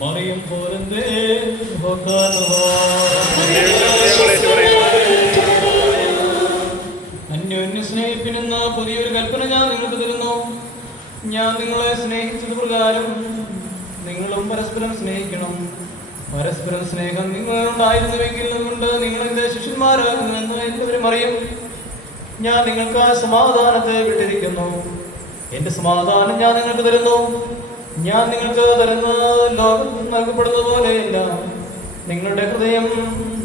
Mariam Porende അന്യോന്യ സ്നേഹിപ്പിനെന്ന പുതിയൊരു കൽപ്പന ഞാൻ നിങ്ങൾക്ക് തരുന്നു. ഞാൻ നിങ്ങളെ സ്നേഹിച്ചത് പ്രകാരം നിങ്ങളും പരസ്പരം സ്നേഹിക്കണം. പരസ്പരം സ്നേഹം നിങ്ങളുണ്ടായിരുന്നുവെങ്കിൽ അതുകൊണ്ട് നിങ്ങൾ എന്റെ ശിഷ്യന്മാരാകുന്നുവെന്ന് എല്ലാവരും അറിയും. ഞാൻ നിങ്ങൾക്ക് ആ സമാധാനത്തെ വിട്ടിരിക്കുന്നു. എന്റെ സമാധാനം ഞാൻ നിങ്ങൾക്ക് തരുന്നു. ഞാൻ നിങ്ങൾക്ക് തരുന്ന ലോകം നൽകപ്പെടുന്ന പോലെയല്ല. നിങ്ങളുടെ ഹൃദയം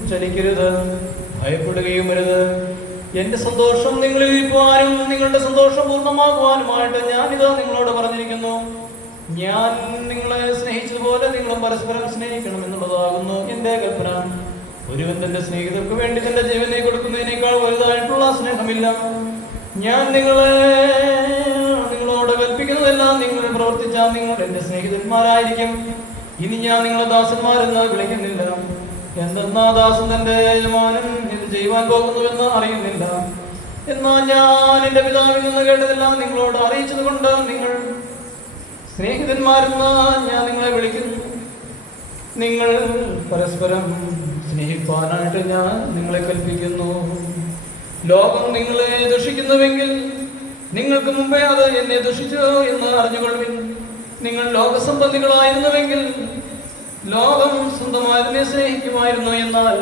ചലിക്കരുത്, ഭയപ്പെടുകയും അരുത്. എന്റെ സന്തോഷം നിങ്ങളിൽ ഇരിക്കുവാനും നിങ്ങളുടെ സന്തോഷം പൂർണ്ണമാകുവാനുമായിട്ട് ഞാനിതാ നിങ്ങളോട് പറഞ്ഞിരിക്കുന്നു. ഞാൻ നിങ്ങളെ സ്നേഹിച്ചതുപോലെ നിങ്ങളും പരസ്പരം സ്നേഹിക്കണം എന്നുള്ളതാകുന്നു എന്റെ കൽപ്പന. ഒരുവൻ തന്റെ സ്നേഹിതർക്ക് വേണ്ടി തന്റെ ജീവനെ കൊടുക്കുന്നതിനേക്കാൾ വലുതായിട്ടുള്ള സ്നേഹമില്ല. ഞാൻ നിങ്ങളോട് കൽപ്പിക്കുന്നതെല്ലാം നിങ്ങൾ പ്രവർത്തിച്ചാൽ നിങ്ങൾ എന്റെ സ്നേഹിതന്മാരായിരിക്കും. ഇനി ഞാൻ നിങ്ങളെ ദാസന്മാരെന്ന് വിളിക്കുന്നില്ല. എന്തെന്നാ ദാസൻ തന്റെ യജമാനൻ എന്ത് ചെയ്യുവാൻ പോകുന്നുവെന്ന് അറിയുന്നില്ല. എന്നാൽ ഞാൻ എന്റെ പിതാവിൽ നിന്ന് കേട്ടതെല്ലാം നിങ്ങളോട് അറിയിച്ചത് കൊണ്ട് നിങ്ങൾ സ്നേഹിതന്മാരെന്ന് ഞാൻ നിങ്ങളെ വിളിക്കുന്നു. നിങ്ങൾ പരസ്പരം സ്നേഹിപ്പാനായിട്ട് ഞാൻ നിങ്ങളെ കൽപ്പിക്കുന്നു. ലോകം നിങ്ങളെ ദുഷിക്കുന്നുവെങ്കിൽ നിങ്ങൾക്ക് മുമ്പേ അത് എന്നെ ദുഷിച്ചു എന്ന് അറിഞ്ഞുകൊള്ളുവിൻ. നിങ്ങൾ ലോകസംബന്ധികളായിരുന്നുവെങ്കിൽ ലോകം സ്വന്തമായതിനെ സ്നേഹിക്കുമായിരുന്നു. എന്നാൽ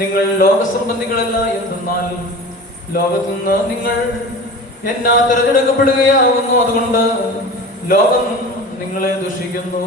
നിങ്ങൾ ലോകസംബന്ധികളല്ല. എന്തെന്നാൽ ലോകത്തു നിന്ന് നിങ്ങൾ എന്നാ തിരഞ്ഞെടുക്കപ്പെടുകയാകുന്നു. അതുകൊണ്ട് ലോകം നിങ്ങളെ ദുഷിക്കുന്നു.